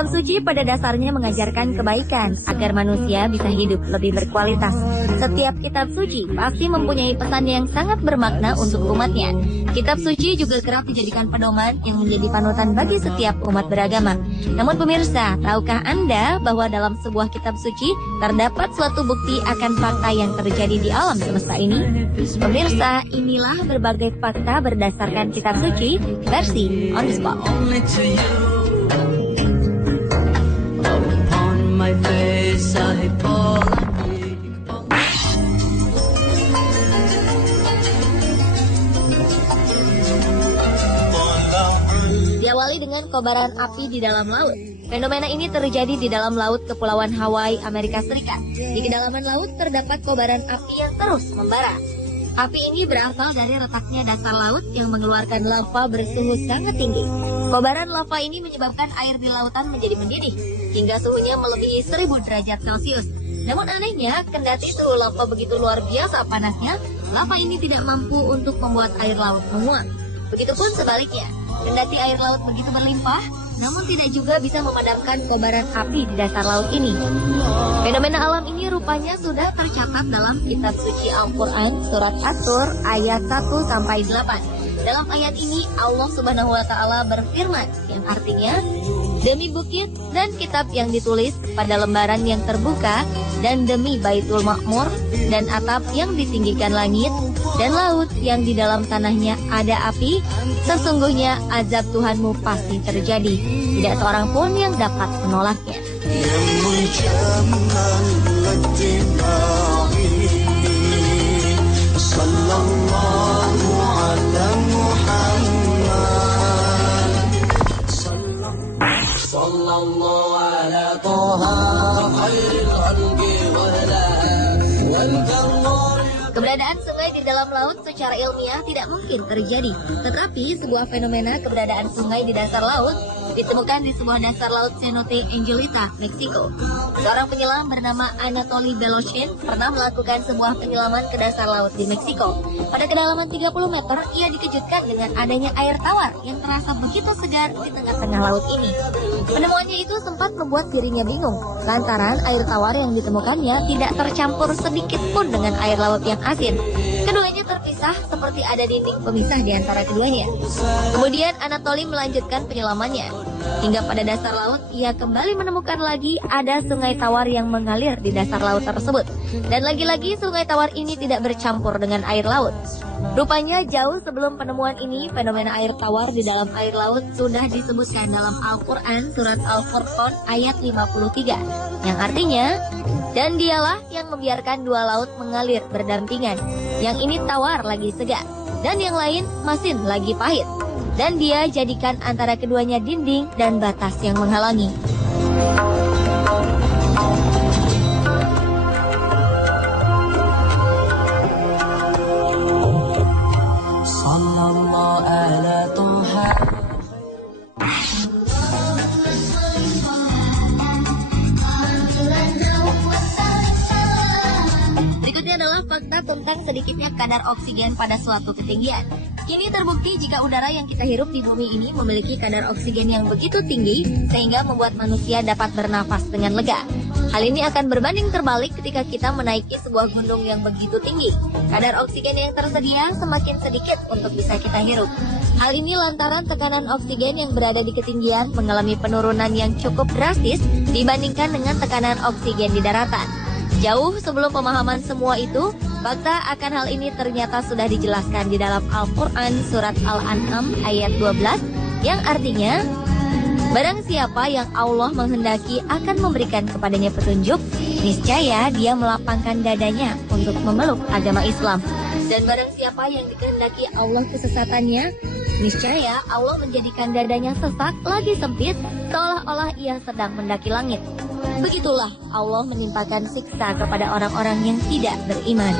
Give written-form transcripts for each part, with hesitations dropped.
Kitab suci pada dasarnya mengajarkan kebaikan agar manusia bisa hidup lebih berkualitas. Setiap kitab suci pasti mempunyai pesan yang sangat bermakna untuk umatnya. Kitab suci juga kerap dijadikan pedoman yang menjadi panutan bagi setiap umat beragama. Namun pemirsa, tahukah Anda bahwa dalam sebuah kitab suci terdapat suatu bukti akan fakta yang terjadi di alam semesta ini? Pemirsa, inilah berbagai fakta berdasarkan kitab suci versi On The Spot. Diawali dengan kobaran api di dalam laut. Fenomena ini terjadi di dalam laut Kepulauan Hawaii, Amerika Serikat. Di kedalaman laut terdapat kobaran api yang terus membara. Api ini berasal dari retaknya dasar laut yang mengeluarkan lava bersuhu sangat tinggi. Kobaran lava ini menyebabkan air di lautan menjadi mendidih hingga suhunya melebihi 1000 derajat Celcius. Namun anehnya, kendati suhu lava begitu luar biasa panasnya, lava ini tidak mampu untuk membuat air laut menguap. Begitupun sebaliknya, kendati air laut begitu berlimpah, namun tidak juga bisa memadamkan kobaran api di dasar laut ini. Fenomena alam ini rupanya sudah tercatat dalam kitab suci Al-Quran surat At-Tur ayat 1-8. Dalam ayat ini Allah Subhanahu wa Ta'ala berfirman yang artinya, demi bukit dan kitab yang ditulis pada lembaran yang terbuka, dan demi Baitul Ma'mur dan atap yang ditinggikan langit, dan laut yang di dalam tanahnya ada api, sesungguhnya azab Tuhanmu pasti terjadi. Tidak seorang pun yang dapat menolaknya. Keberadaan sungai di dalam laut secara ilmiah tidak mungkin terjadi. Tetapi sebuah fenomena keberadaan sungai di dasar laut ditemukan di sebuah dasar laut Cenote Angelita, Meksiko. Seorang penyelam bernama Anatoly Beloshin pernah melakukan sebuah penyelaman ke dasar laut di Meksiko. Pada kedalaman 30 meter, ia dikejutkan dengan adanya air tawar yang terasa begitu segar di tengah-tengah laut ini. Penemuannya itu sempat membuat dirinya bingung, lantaran air tawar yang ditemukannya tidak tercampur sedikit pun dengan air laut yang asin. Keduanya terpisah seperti ada dinding pemisah di antara keduanya. Kemudian Anatoly melanjutkan penyelamannya. Hingga pada dasar laut, ia kembali menemukan lagi ada sungai tawar yang mengalir di dasar laut tersebut. Dan lagi-lagi sungai tawar ini tidak bercampur dengan air laut. Rupanya jauh sebelum penemuan ini, fenomena air tawar di dalam air laut sudah disebutkan dalam Al-Quran surat Al-Furqan ayat 53. Yang artinya, dan dialah yang membiarkan dua laut mengalir berdampingan. Yang ini tawar lagi segar, dan yang lain masin lagi pahit. Dan dia jadikan antara keduanya dinding dan batas yang menghalangi. Berikutnya adalah fakta tentang sedikitnya kadar oksigen pada suatu ketinggian. Kini terbukti jika udara yang kita hirup di bumi ini memiliki kadar oksigen yang begitu tinggi sehingga membuat manusia dapat bernafas dengan lega. Hal ini akan berbanding terbalik ketika kita menaiki sebuah gunung yang begitu tinggi. Kadar oksigen yang tersedia semakin sedikit untuk bisa kita hirup. Hal ini lantaran tekanan oksigen yang berada di ketinggian mengalami penurunan yang cukup drastis dibandingkan dengan tekanan oksigen di daratan. Jauh sebelum pemahaman semua itu, fakta akan hal ini ternyata sudah dijelaskan di dalam Al-Quran surat Al-An'am ayat 12 yang artinya, barang siapa yang Allah menghendaki akan memberikan kepadanya petunjuk, niscaya dia melapangkan dadanya untuk memeluk agama Islam. Dan barang siapa yang dikehendaki Allah kesesatannya, niscaya Allah menjadikan dadanya sesak lagi sempit, seolah-olah ia sedang mendaki langit. Begitulah Allah menimpakan siksa kepada orang-orang yang tidak beriman.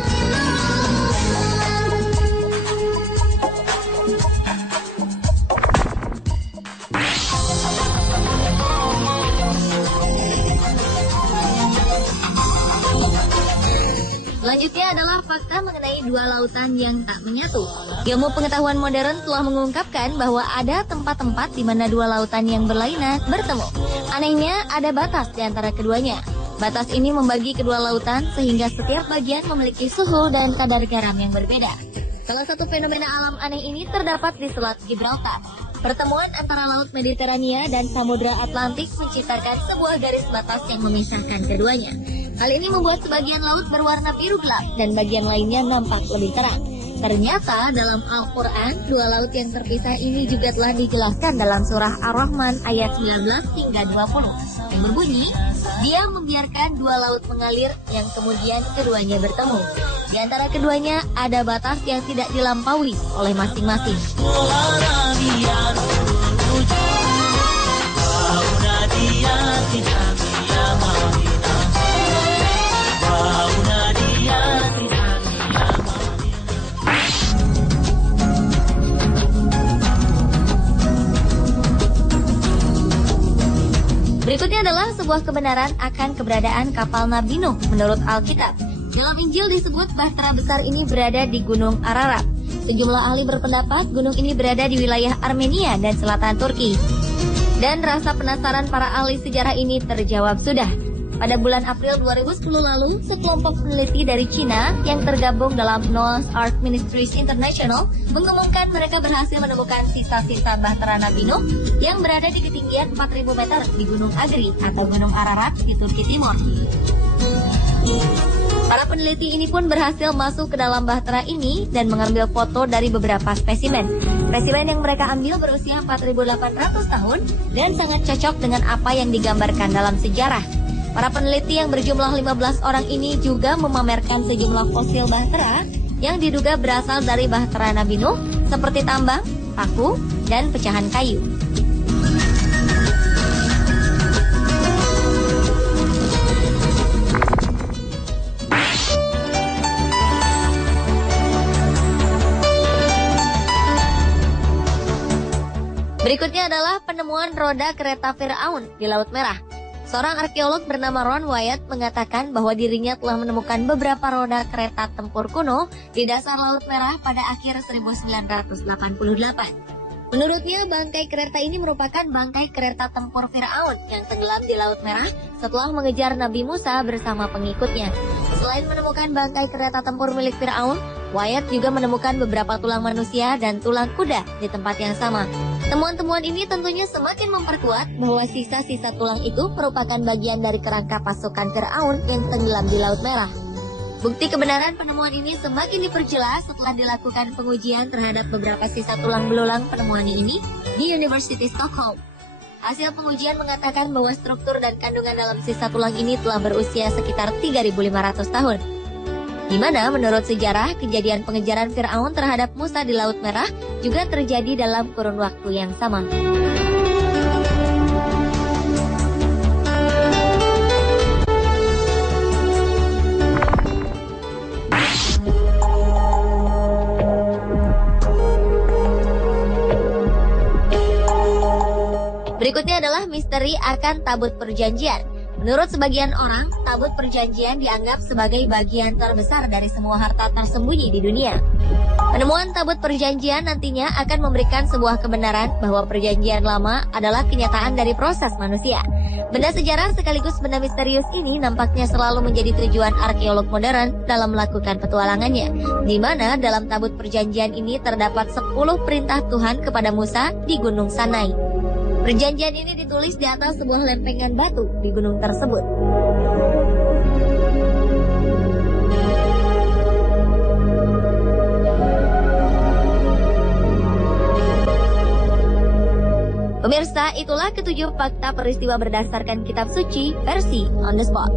Selanjutnya adalah fakta berbicara mengenai dua lautan yang tak menyatu. Ilmu pengetahuan modern telah mengungkapkan bahwa ada tempat-tempat di mana dua lautan yang berlainan bertemu. Anehnya, ada batas di antara keduanya. Batas ini membagi kedua lautan sehingga setiap bagian memiliki suhu dan kadar garam yang berbeda. Salah satu fenomena alam aneh ini terdapat di Selat Gibraltar. Pertemuan antara Laut Mediterania dan Samudra Atlantik menciptakan sebuah garis batas yang memisahkan keduanya. Hal ini membuat sebagian laut berwarna biru gelap dan bagian lainnya nampak lebih terang. Ternyata dalam Al-Quran, dua laut yang terpisah ini juga telah dijelaskan dalam surah Ar-Rahman ayat 19 hingga 20 yang berbunyi, Dia membiarkan dua laut mengalir yang kemudian keduanya bertemu. Di antara keduanya ada batas yang tidak dilampaui oleh masing-masing. Berikutnya adalah sebuah kebenaran akan keberadaan kapal Nabi Nuh menurut Alkitab. Dalam Injil disebut bahtera besar ini berada di Gunung Ararat. Sejumlah ahli berpendapat gunung ini berada di wilayah Armenia dan selatan Turki. Dan rasa penasaran para ahli sejarah ini terjawab sudah. Pada bulan April 2010 lalu, sekelompok peneliti dari Cina yang tergabung dalam Noah's Ark Ministries International mengumumkan mereka berhasil menemukan sisa-sisa bahtera Nabi Nuh yang berada di ketinggian 4.000 meter di Gunung Agri atau Gunung Ararat di Turki Timur. Para peneliti ini pun berhasil masuk ke dalam bahtera ini dan mengambil foto dari beberapa spesimen. Spesimen yang mereka ambil berusia 4.800 tahun dan sangat cocok dengan apa yang digambarkan dalam sejarah. Para peneliti yang berjumlah 15 orang ini juga memamerkan sejumlah fosil bahtera yang diduga berasal dari bahtera Nabi Nuh seperti tambang, paku, dan pecahan kayu. Berikutnya adalah penemuan roda kereta Firaun di Laut Merah. Seorang arkeolog bernama Ron Wyatt mengatakan bahwa dirinya telah menemukan beberapa roda kereta tempur kuno di dasar Laut Merah pada akhir 1988. Menurutnya, bangkai kereta ini merupakan bangkai kereta tempur Firaun yang tenggelam di Laut Merah setelah mengejar Nabi Musa bersama pengikutnya. Selain menemukan bangkai kereta tempur milik Firaun, Wyatt juga menemukan beberapa tulang manusia dan tulang kuda di tempat yang sama. Temuan-temuan ini tentunya semakin memperkuat bahwa sisa-sisa tulang itu merupakan bagian dari kerangka pasukan Firaun yang tenggelam di Laut Merah. Bukti kebenaran penemuan ini semakin diperjelas setelah dilakukan pengujian terhadap beberapa sisa tulang belulang penemuan ini di University Stockholm. Hasil pengujian mengatakan bahwa struktur dan kandungan dalam sisa tulang ini telah berusia sekitar 3.500 tahun. Di mana menurut sejarah, kejadian pengejaran Firaun terhadap Musa di Laut Merah juga terjadi dalam kurun waktu yang sama. Berikutnya adalah misteri akan tabut perjanjian. Menurut sebagian orang, tabut perjanjian dianggap sebagai bagian terbesar dari semua harta tersembunyi di dunia. Penemuan tabut perjanjian nantinya akan memberikan sebuah kebenaran bahwa perjanjian lama adalah kenyataan dari proses manusia. Benda sejarah sekaligus benda misterius ini nampaknya selalu menjadi tujuan arkeolog modern dalam melakukan petualangannya, di mana dalam tabut perjanjian ini terdapat 10 perintah Tuhan kepada Musa di Gunung Sinai. Perjanjian ini ditulis di atas sebuah lempengan batu di gunung tersebut. Pemirsa, itulah ketujuh fakta peristiwa berdasarkan kitab suci versi On The Spot.